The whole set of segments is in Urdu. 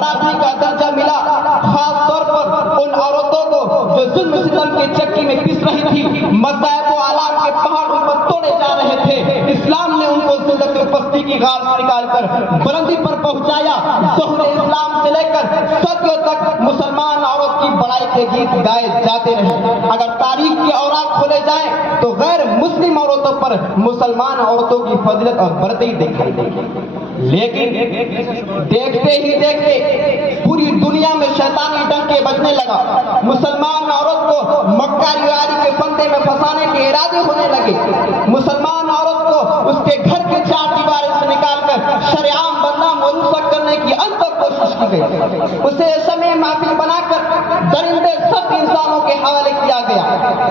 برابری کا درجہ ملا، خاص طور پر ان عورتوں کو جو ظلم ستم کے چکی میں پس رہی تھی، مصائب و آلات کے پہاڑ ان پر توڑے جا رہے تھے، اسلام نے ان کو ذلت و پستی کی غار سے نکال کر بلندی پر پہنچایا۔ ظہور اسلام سے لے کر صدیوں تک مسلمان عورت کی بڑائی کے گیت گائے جاتے رہے۔ اگر تاریخ کے اوراق کھولے جائیں تو غیر مسلم عورتوں پر مسلمان عورتوں کی فضیلت اور برتری دکھائی دے گی، لیکن دیکھتے ہی دیکھتے پوری دنیا میں شیطانی ڈنکے بجنے لگا۔ مسلمان عورت کو مکاری یاری کے فندے میں پھنسانے کے ارادے ہونے لگے۔ مسلمان عورت کو اس کے گھر کے چار دیواریں سے نکال کر شرعام بدنام و رسوا کرنے کی انتر کوشش کی گئی۔ اسے شمع محفل بنا کر درندے سب انسانوں کے حوالے کیا گیا۔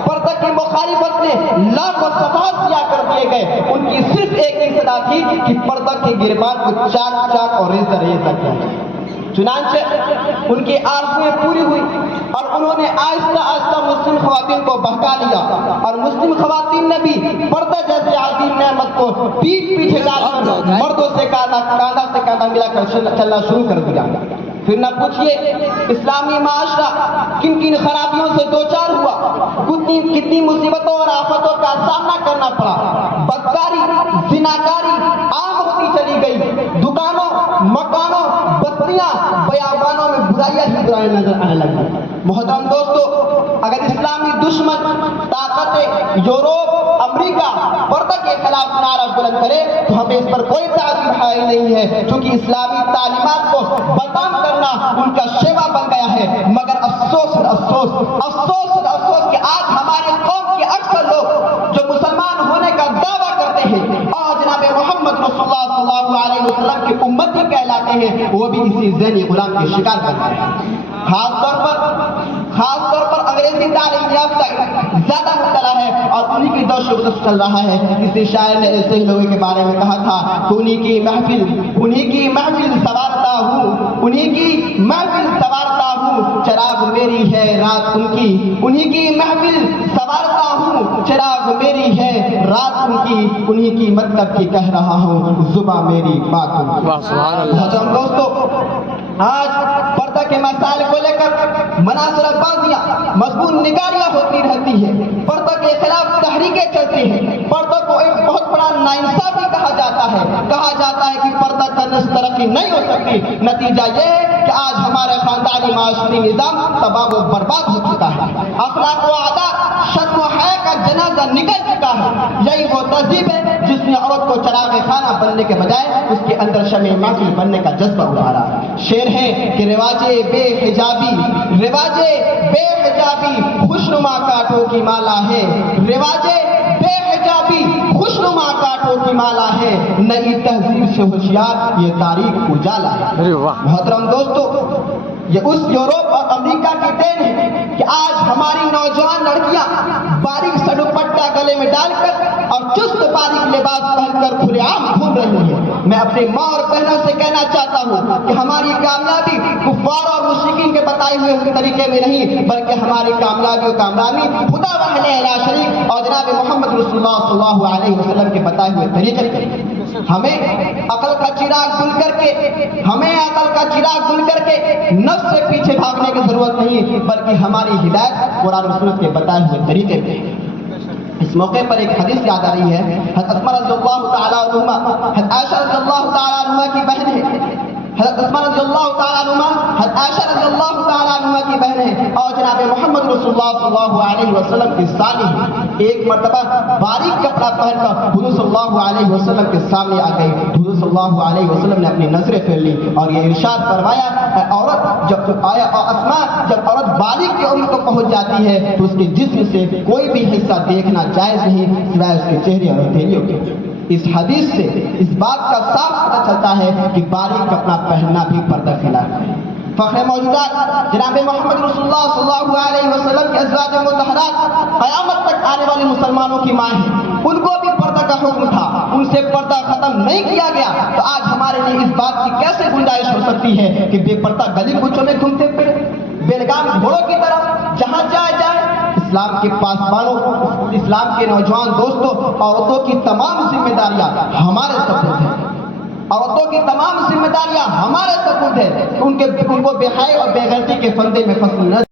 پردہ کی مخالفت نے لاکھوں صفحات سیاہ کر دیے گئے۔ ان کی صرف ایک ہی صدا تھی کہ پردہ کے گربان کو چاک چاک اور ریزہ ریزہ کیا جائے۔ چنانچہ ان کی آرزویں پوری ہوئی اور انہوں نے آہستہ آہستہ مسلم خواتین کو بہکا لیا، اور مسلم خواتین نے بھی پردہ جیسے عظیم نعمت کو پیٹ پیچھے ڈال کر مردوں سے کاندھا سے کاندھا ملا کر چلنا شروع کر دیا۔ پھر نہ پوچھئے اسلامی معاشرہ کن کن خرابیوں سے دوچار ہوا، کتنی مصیبتوں اور آفتوں کا سامنا کرنا پڑا۔ بدکاری، زناکاری عام ہوتی چلی گئی، دکانوں، مکانوں، بستیاں، بیابانوں میں برائیاں ہی برائیاں نظر آنے لگی۔ محترم دوستو، اگر اسلامی دشمن طاقت یورپ، امریکہ پردہ کے خلاف نعرہ بلند کرے تو ہمیں اس پر کوئی تعجب حائل نہیں ہے، کیونکہ اسلامی تعلیمات کو بدنام کرنا ان کا شیوا بن گیا ہے۔ مگر افسوس افسوس افسوس افسوس کہ آج ہمارے قوم کے اکثر لوگ جو مسلمان ہونے کا دعویٰ کرتے ہیں اور جناب محمد رسول اللہ صلی اللہ علیہ وسلم کے امتی کہلاتے ہیں، وہ بھی اسی ذہنی غلام کے شکار بنتے ہیں۔ خاص طور پر انگریزی تعلیم یافتہ زیادہ مبتلا ہے اور انہی کی دور شغل چل رہا ہے۔ کسی شاعر نے ایسے ہی لوگوں کے بارے میں کہا تھا کہ انہی کی محفل سوارتا ہوں، انہی کی محفل سوارتا ہوں، چراغ میری ہے رات ان کی، انہی کی محفل سوارتا ہوں، چراغ میری ہے رات ان کی، انہی کی مطلب کی کہہ رہا ہوں، زباں میری بات ان کی۔ ہم دوستو، آج پردہ کے مسائل کو لے کر مناظرہ بازیاں، مضمون نگاریاں ہوتی رہتی ہیں، پردہ کے خلاف تحریکیں چلتی ہیں۔ پردہ کو ایک بہت بڑا ناانصافی کہا جاتا ہے کہ پردہ کرنے سے ترقی نہیں ہو سکتی۔ نتیجہ یہ ہے کہ آج ہمارے خاندانی معاشرتی نظام تباہ و برباد ہو چکا ہے، اخلاق و عادات، شرم و حیا کا جنازہ نکل چکا ہے۔ یہی وہ تہذیب ہے جس نے عورت کو چراغ خانہ بننے کے بجائے اس کے اندر شمع محفل بننے کا جذبہ اڑا ہے۔ شعر ہے کہ رواجے بے حجابی خوشنما کاٹوں کی مالا ہے، رواجے بے حجابی خوشنما کاٹوں کی مالا ہے، نئی تہذیب سے ہوشیار یہ تاریخ اجالا ہے۔ محترم دوستو، یہ اس یورپ اور امریکہ کی دین ہے کہ آج ہماری نوجوان لڑکیاں باریک سا دوپٹہ گلے میں ڈال کر اور چست باریک لباس پہن کر کھلے عام گھوم رہی ہیں۔ میں اپنی ماں اور بہنوں سے کہنا چاہتا ہوں کہ ہماری کامیابی کفار اور مشرکین کے بتائے ہوئے طریقے میں نہیں، بلکہ ہماری کامیابی و کامرانی خدا وحدہ لا شریک اور جناب محمد رسول اللہ صلی اللہ علیہ وسلم کے بتائے ہوئے طریقے میں۔ ہمیں عقل کا چراغ گل کر کے نفس سے پیچھے بھاگنے کی ضرورت نہیں، بلکہ ہماری ہدایت قرآن و سنت کے بتائے ہوئے طریقے میں۔ اس موقع پر ایک حدیث یاد آ رہی ہے، حضرت اسماء رضی اللہ تعالیٰ عنہما، حضرت عائشہ رضی اللہ تعالیٰ عنہما کی بہن ہے، حضرت اسماء رضی اللہ تعالیٰ عنہما حضرت عائشہ رضی اللہ تعالیٰ عنہما کی بہن ہے اور جناب محمد رسول اللہ صلی اللہ علیہ وسلم کی سالی ہے۔ ایک مرتبہ باریک کپڑا پہن کر حضور صلی اللہ علیہ وسلم کے سامنے آ گئی۔ حضور صلی اللہ علیہ وسلم نے اپنی نظریں پھیر لی اور یہ ارشاد فرمایا، جب عورت بالغ کی عمر کو پہنچ جاتی ہے تو اس کے جسم سے کوئی بھی حصہ دیکھنا جائز نہیں سوائے اس کے چہرے اور ہتھیلیوں کے۔ اس حدیث سے اس بات کا صاف پتہ چلتا ہے کہ باریک کپڑا پہننا بھی پردہ خلاف ہے۔ فخر موجودات جناب محمد رسول اللہ صلی اللہ علیہ وسلم کے ازواج مطہرات قیامت تک آنے والے مسلمانوں کی ماں ہیں، ان کو بھی پردہ کا حکم تھا، ان سے پردہ ختم نہیں کیا گیا، تو آج ہمارے لیے اس بات کی کیسے گنجائش ہو سکتی ہے کہ بے پردہ گلی کوچوں میں گھومتے پھرے بیلگام گھوڑوں کی طرح جہاں جائے۔ اسلام کے پاسبانوں، اسلام کے نوجوان دوستوں، عورتوں کی تمام ذمہ داریاں ہمارے سپرد ہیں۔ عورتوں کی تمام ذمہ داریاں ہمارے سپرد ہے، ان کو بے حیائی اور بے غیرتی کے فندے میں پھنسنے نہ